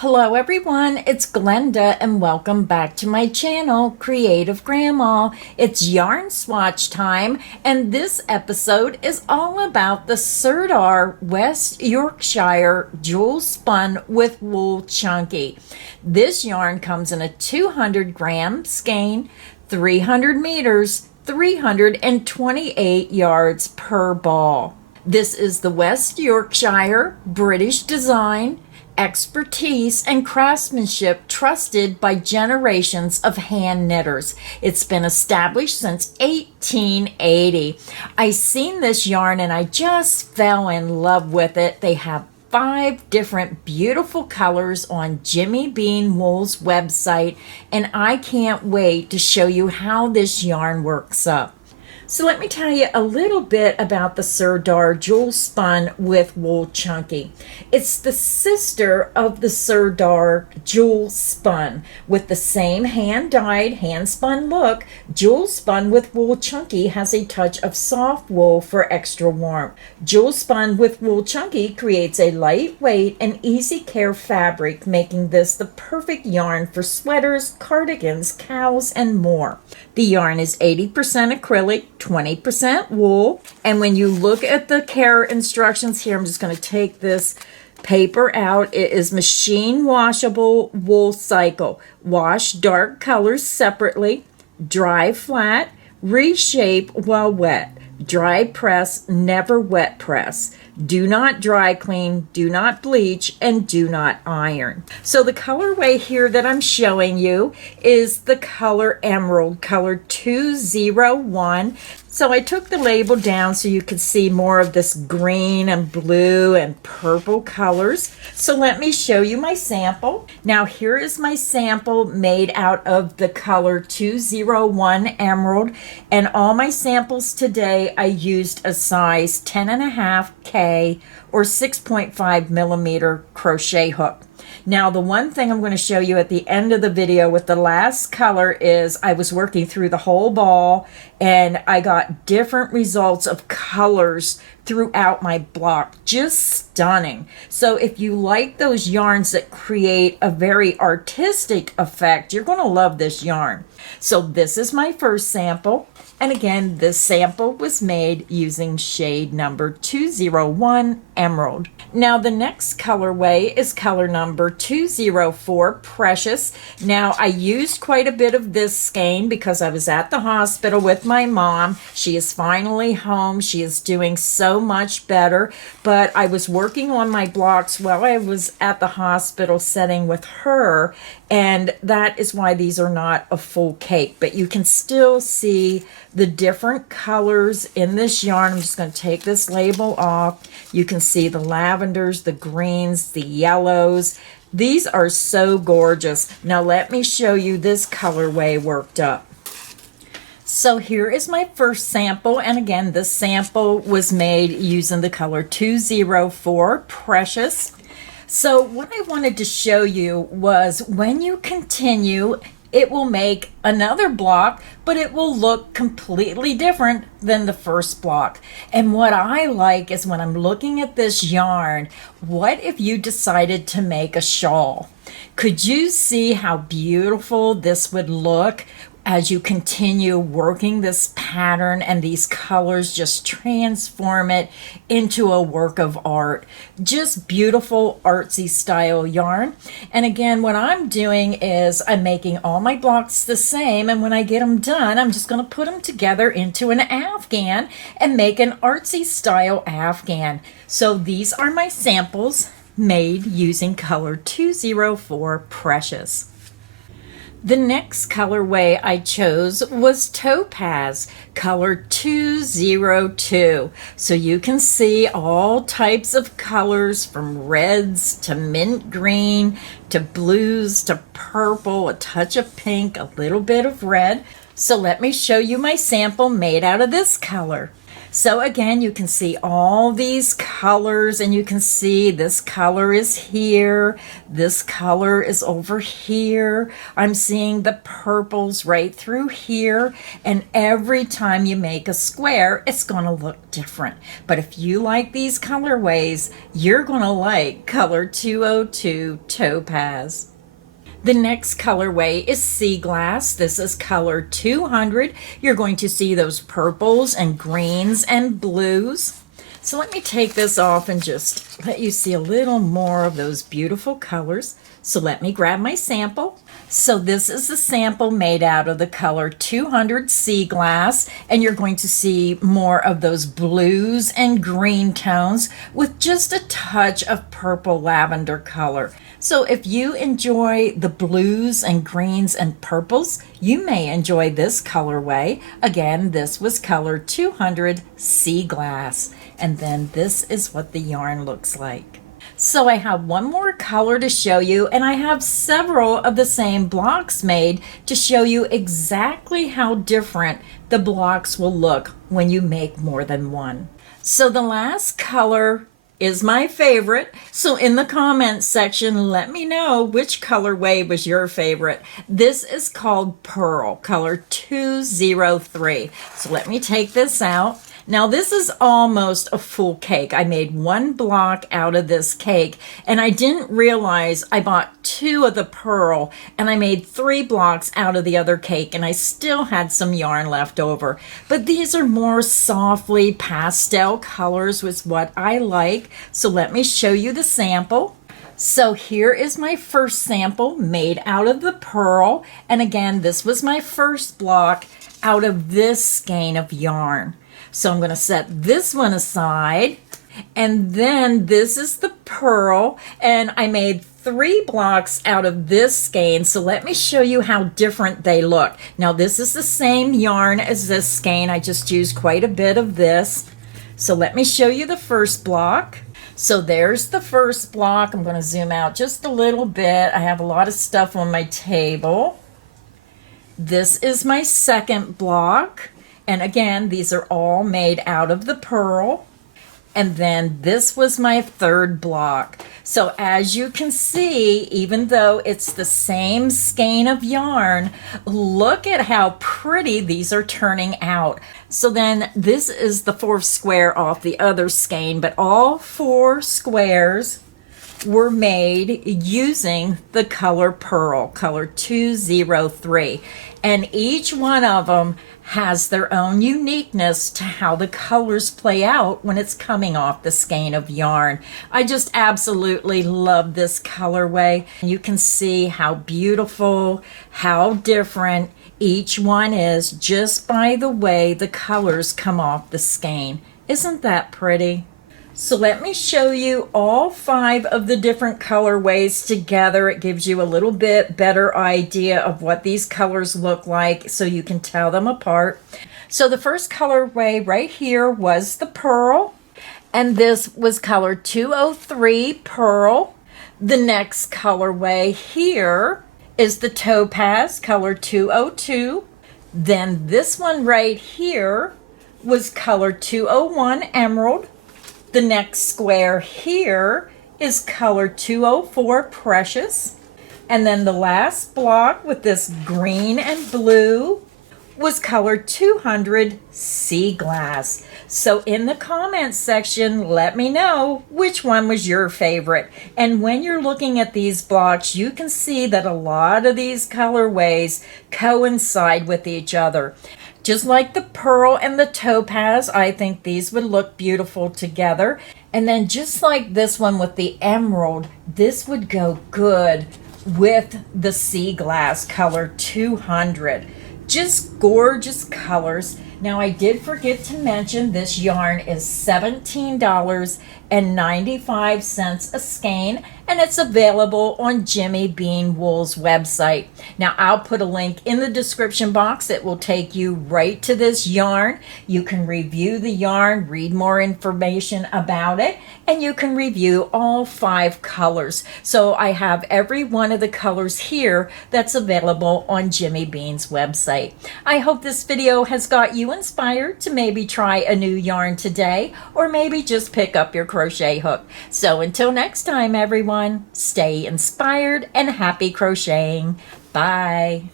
Hello everyone, it's Glenda and welcome back to my channel, Creative Grandma. It's yarn swatch time and this episode is all about the SIRDAR West Yorkshire Jewelspun with Wool Chunky. This yarn comes in a 200-gram skein, 300 meters, 328 yards per ball. This is the West Yorkshire British design, expertise and craftsmanship trusted by generations of hand knitters. It's been established since 1880. I seen this yarn and I just fell in love with it. They have 5 different beautiful colors on Jimmy Bean Wool's website, and I can't wait to show you how this yarn works up. So let me tell you a little bit about the SIRDAR Jewelspun with Wool Chunky. It's the sister of the SIRDAR Jewelspun. With the same hand-dyed, hand-spun look, Jewelspun with Wool Chunky has a touch of soft wool for extra warmth. Jewelspun with Wool Chunky creates a lightweight and easy care fabric, making this the perfect yarn for sweaters, cardigans, cows, and more. The yarn is 80% acrylic, 20% wool. And when you look at the care instructions here, I'm just going to take this paper out. It is machine washable wool cycle. Wash dark colors separately, dry flat, reshape while wet. Dry press, never wet press. Do not dry clean, do not bleach, and do not iron. So the colorway here that I'm showing you is the color Emerald, color 201. So I took the label down so you could see more of this green and blue and purple colors. So let me show you my sample. Now here is my sample made out of the color 201 Emerald. And all my samples today, I used a size 10.5K or 6.5 millimeter crochet hook. Now, the one thing I'm going to show you at the end of the video with the last color is I was working through the whole ball and I got different results of colors throughout my block. Just stunning. So if you like those yarns that create a very artistic effect, you're going to love this yarn. So this is my first sample. And again, this sample was made using shade number 201 Emerald. Now the next colorway is color number 204 Precious. Now I used quite a bit of this skein because I was at the hospital with my mom. She is finally home. She is doing so much better. But I was working on my blocks while I was at the hospital setting with her. And that is why these are not a full cake. But you can still see the different colors in this yarn. I'm just going to take this label off. You can see the lavenders, the greens, the yellows. These are so gorgeous. Now let me show you this colorway worked up. So here is my first sample, and again, this sample was made using the color 204 Precious. So what I wanted to show you was when you continue, it will make another block, but it will look completely different than the first block. And what I like is when I'm looking at this yarn, what if you decided to make a shawl? Could you see how beautiful this would look as you continue working this pattern and these colors just transform it into a work of art? Just beautiful artsy style yarn. And again, what I'm doing is I'm making all my blocks the same, and when I get them done, I'm just going to put them together into an afghan and make an artsy style afghan. So these are my samples made using color 204 Precious. The next colorway I chose was Topaz, color 202. So you can see all types of colors from reds to mint green to blues to purple, a touch of pink, a little bit of red. So let me show you my sample made out of this color. So again, you can see all these colors, and you can see this color is here, this color is over here. I'm seeing the purples right through here, and every time you make a square, it's going to look different. But if you like these colorways, you're going to like color 202 Topaz. The next colorway is Sea Glass. This is color 200. You're going to see those purples and greens and blues. So let me take this off and just let you see a little more of those beautiful colors. So let me grab my sample. So this is the sample made out of the color 200 Sea Glass, and you're going to see more of those blues and green tones with just a touch of purple lavender color. So if you enjoy the blues and greens and purples, you may enjoy this colorway. Again, this was color 200 Sea Glass. And then this is what the yarn looks like. So I have one more color to show you, and I have several of the same blocks made to show you exactly how different the blocks will look when you make more than one. So the last color is my favorite. So in the comments section, let me know which colorway was your favorite. This is called Pearl, color 203. So let me take this out. Now this is almost a full cake. I made one block out of this cake, and I didn't realize I bought 2 of the pearl, and I made 3 blocks out of the other cake, and I still had some yarn left over. But these are more softly pastel colors, was what I like. So let me show you the sample. So here is my first sample made out of the pearl, and again, this was my first block out of this skein of yarn. So I'm going to set this one aside, and then this is the pearl, and I made 3 blocks out of this skein. So let me show you how different they look. Now this is the same yarn as this skein. I just used quite a bit of this. So let me show you the first block. So there's the first block. I'm going to zoom out just a little bit. I have a lot of stuff on my table. This is my second block. And again, these are all made out of the pearl. And then this was my third block. So as you can see, even though it's the same skein of yarn, look at how pretty these are turning out. So then this is the 4th square off the other skein, but all 4 squares were made using the color Pearl, color 203. And each one of them has their own uniqueness to how the colors play out when it's coming off the skein of yarn. I just absolutely love this colorway. You can see how beautiful, how different each one is just by the way the colors come off the skein. Isn't that pretty? So let me show you all 5 of the different colorways together. It gives you a little bit better idea of what these colors look like so you can tell them apart. So the first colorway right here was the pearl, and this was color 203 pearl. The next colorway here is the topaz, color 202. Then this one right here was color 201 emerald. The next square here is color 204 precious. And then the last block with this green and blue was color 200 sea glass. So in the comments section, let me know which one was your favorite. And when you're looking at these blocks, you can see that a lot of these colorways coincide with each other. Just like the pearl and the topaz, I think these would look beautiful together. And then just like this one with the emerald, this would go good with the sea glass color 200. Just gorgeous colors. Now I did forget to mention this yarn is $17.95 a skein, and it's available on Jimmy Bean Wool's website. Now, I'll put a link in the description box that will take you right to this yarn. You can review the yarn, read more information about it, and you can review all 5 colors. So I have every one of the colors here that's available on Jimmy Bean's website. I hope this video has got you inspired to maybe try a new yarn today, or maybe just pick up your crochet hook. So until next time, everyone, stay inspired and happy crocheting. Bye.